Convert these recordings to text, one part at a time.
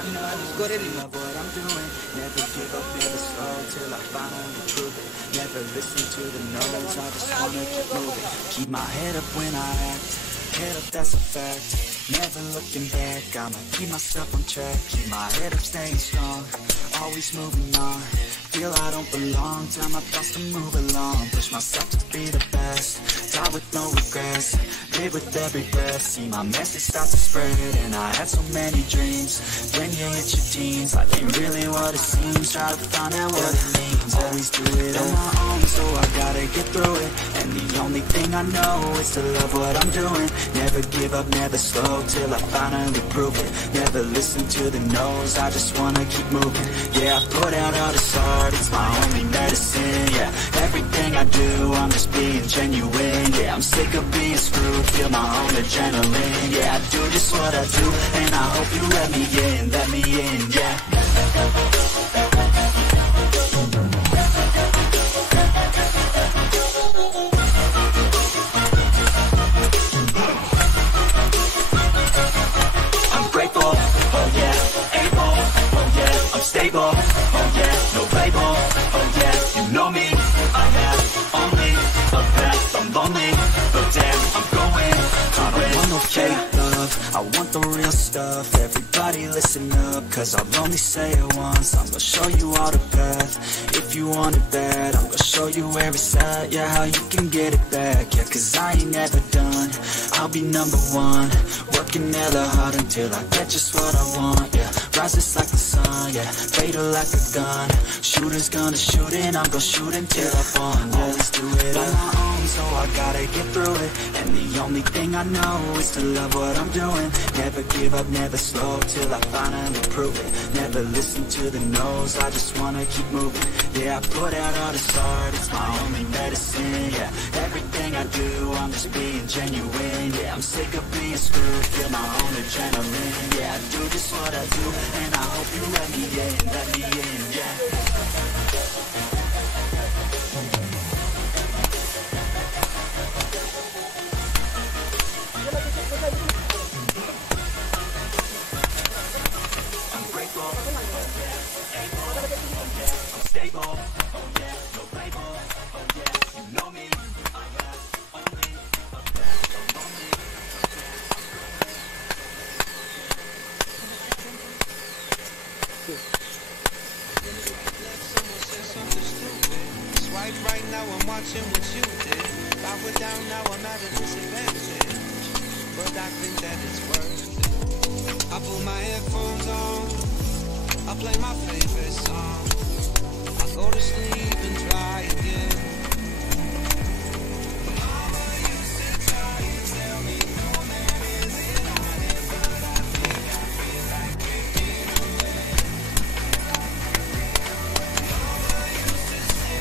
I know is to love what I'm doing. Never give up, never slow, till I finally prove it. Never listen to the no's, I just wanna keep moving. Keep my head up when I act, head up, that's a fact. Never looking back, I'ma keep myself on track. Keep my head up, staying strong, always moving on. Feel I don't belong, tell my thoughts to move along. Push myself to be the best, die with no regrets. Live with every breath, see my message start to spread. And I had so many dreams, when you hit your teens, life ain't really what it seems. Try to find out what it means, always do it on my own, so I gotta get through it. And the only thing I know is to love what I'm doing. Never give up, never slow, till I finally prove it. Never listen to the no's, I just wanna keep moving. Yeah, I put out all this art, it's my only medicine. Yeah, everything I do, I'm just being genuine. Yeah, I'm sick of being screwed, feel my own adrenaline. Yeah, I do just what I do, and I hope you let me in, yeah. I'm grateful, oh yeah, able, oh yeah, I'm stable, oh yeah, no label, oh yeah, you know me, I have only a path, I'm lonely, but damn, I'm going, I don't want no fake love, I want the real stuff. Everybody listen up, cause I'll only say it once. I'm gonna show you all the path, if you want it bad. I'm gonna show you where it's at, yeah, how you can get it back. Yeah, cause I ain't never done, I'll be number one. Working hella hard until I get just what I want, yeah. Rises like the sun, yeah, fatal like a gun. Shooter's gonna shoot and I'm gonna shoot until I fall. Always do it on my own, so I gotta get through it. And the only thing I know is to love what I'm doing. Never give up, never slow, till I finally prove it. Never listen to the no's, I just wanna keep moving. Yeah, I put out all this art, it's my only medicine. Yeah, everything I do, I'm just being genuine. Yeah, I'm sick of being screwed, feel my own adrenaline. Yeah, I do just what I do, and I hope you let me in, yeah. Right now I'm watching what you did. If I were down now I'm at a disadvantage, but I think that it's worth it. I put my headphones on, I play my favorite song, I go to sleep and try again. Mama used to try and tell me no man is united, but I feel like breaking away. Mama used to say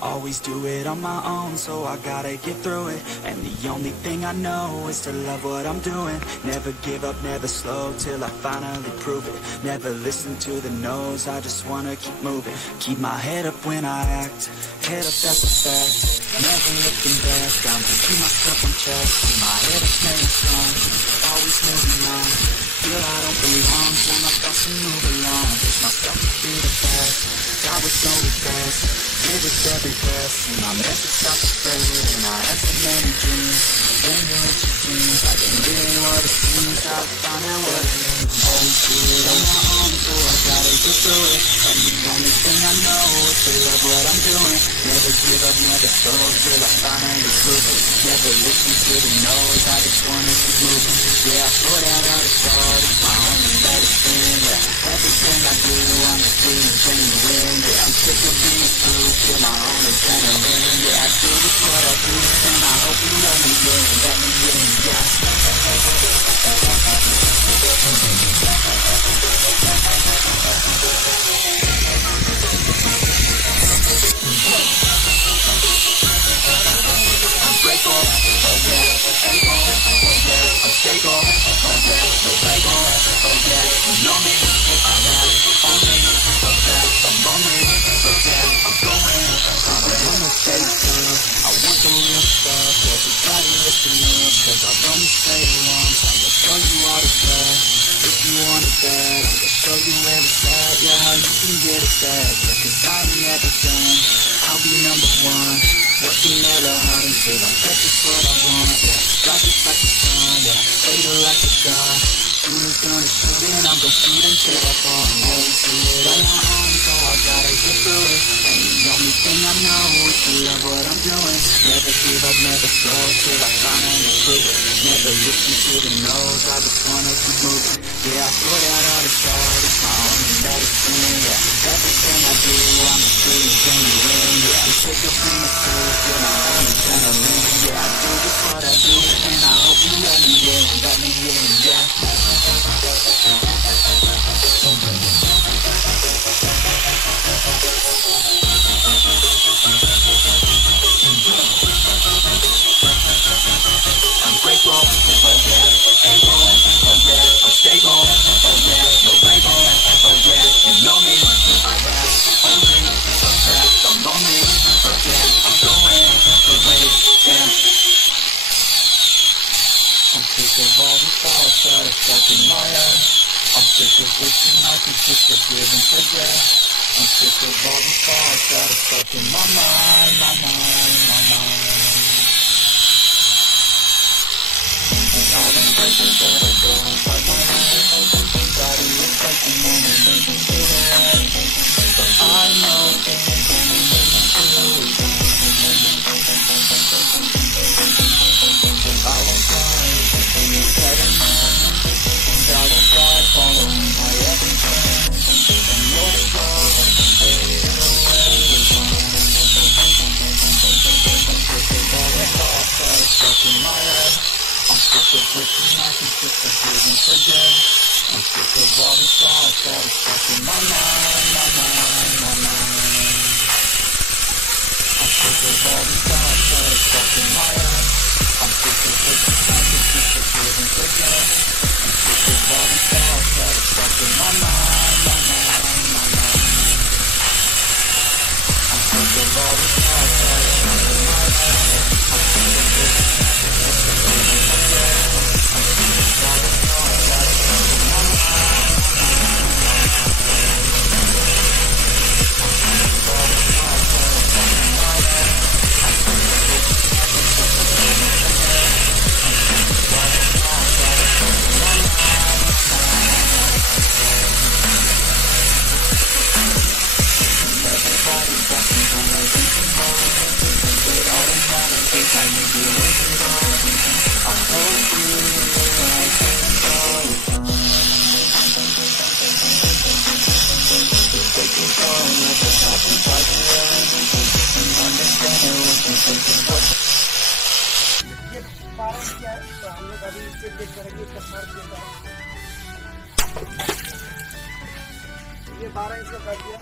Always do it on my own, so I gotta get through it. And the only thing I know is to love what I'm doing. Never give up, never slow, till I finally prove it. Never listen to the no's, I just wanna keep moving. Keep my head up when I act, head up, that's a fact. Never looking back, I'ma keep myself on track. Keep my head up, staying strong, always moving on. Feel I don't belong, so my thoughts to move along. Push myself to be the best, God with no regrets. Live with every breath, see my message out the spread. And I have so many dreams, when you're with your dreams, I didn't really what it seems, I found out what it means. Always do it on my own, so I gotta get through it. And the only thing I know is to love what I'm doing. Never give up, never slow, till I finally prove it. Never listen to the no's, I just wanna keep moving. Yeah, I thought out of the start, it's my only medicine. Yeah, everything I do, I'm just feeling genuine. Yeah, I'm sick of being true, feel my own adrenaline. Yeah, I do this what I do, and I hope you let me in, yeah. I'm grateful, oh yeah, able, oh yeah, I'm stable, oh yeah, no label, oh yeah, you know me, I have only, so that I'm lonely, so damn, I'm going, I don't want no fake love, I want the real stuff, everybody listen up, cause I've only stayed once, I'm gonna show you all the bad, if you want it bad, I'm gonna show you where it's at, yeah, how you can get it back, yeah, cause I ain't never done, I'll be number one, working hella hard until I'm just what I want, yeah, drop it like the sun, yeah, fatal like a gun, shooter's gonna shoot it, I'm gonna shoot until I fall, I'm always do it on my own, so I gotta get through it, and the only thing I know is to love what I'm doing, never give up, never slow, till I finally prove it, never listen to the no's, I just wanna keep moving, yeah, I thought out all the stars, Everything I do, I'm a squeeze in the ring. Yeah, I'm sick of being a fool, feel my own adrenaline. Yeah, I do just what I do, and I hope you let me in, yeah. I'm grateful, oh yeah, able, oh yeah, I'm stable, oh yeah, no label, oh yeah, you know me, I have only a path, I'm lonely, but yeah, I'm going the way, yeah. I'm sick of all the thoughts that are stuck in my head. I'm sick of wishing I could just forgive and forget. I'm sick of all the thoughts that are stuck in my mind, my mind. And all the places that I go inside my head, try to reflect the moment, make me feel alright. But I know things only make me feel again. I won't cry, be a better man. And I will fight, following my every plan. And your love fade away with mine. I'm sick of all the thoughts that are stuck in my head. I'm sick of wishing I could just forgive and forget. I'm sick of all the thoughts that are stuck in my mind, my mind. I'm sick of all the thoughts that are stuck in my head. I'm sick of wishing I could just forgive and forget. I'm sick of all the thoughts that are stuck in my mind, my mind. I'm sick of all the thoughts that are stuck in my head. I'm sick of wishing I could just forgive and forget. I'm sick of all the thoughts that are stuck in my mind, I'm sick of all the thoughts that are stuck in my head. I'm sick of wishing I could just forgive and forget. I'm sick of all the thoughts that are stuck in my mind. Everybody's talking from like you can hold. But all the time I think I need you with it all. I hope you realize it's all the time. Just take control of the top inside your head. And understand what you think is what. ये 12 क्या है तो हम लोग अभी इससे check करेंगे इसका फर्क देता है। ये 12 इसका कर दिया।